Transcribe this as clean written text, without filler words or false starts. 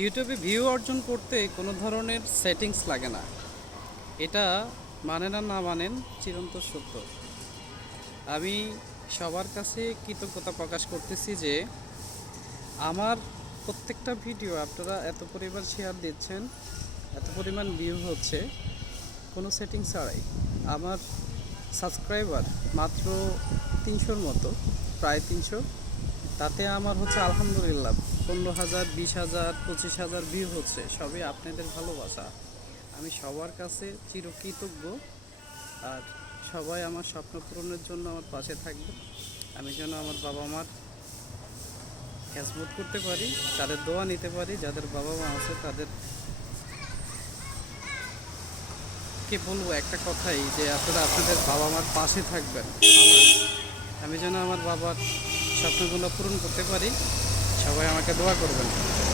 ইউটিউবে ভিউ অর্জন করতে কোনো ধরনের সেটিংস লাগে না। এটা মানেন আর না মানেন চিরন্তন সত্য। আমি সবার কাছে কৃতজ্ঞতা প্রকাশ করতেছি যে আমার প্রত্যেকটা ভিডিও আপনারা এত পরিমাণ শেয়ার দিচ্ছেন, এত পরিমাণ ভিউ হচ্ছে কোনো সেটিং ছাড়াই। আমার সাবস্ক্রাইবার মাত্র ৩০০-র মতো, প্রায় ৩০০। তাতে আমার হচ্ছে আলহামদুলিল্লাহ ১৫,০০০, ২০,০০০, ২৫,০০০ ভিউ হচ্ছে। সবই আপনাদের ভালোবাসা। আমি সবার কাছে চিরকৃতজ্ঞ। আর সবাই আমার স্বপ্ন পূরণের জন্য আমার পাশে থাকবে। আমি যেন আমার বাবা মার খেজমত করতে পারি, তাদের দোয়া নিতে পারি। যাদের বাবা মা আছে তাদেরকে বলবো একটা কথাই, যে আপনারা আপনাদের বাবা মার পাশে থাকবেন। আমি যেন আমার বাবার স্বপ্নগুলো পূরণ করতে পারি। সবাই আমাকে দোয়া করবেন।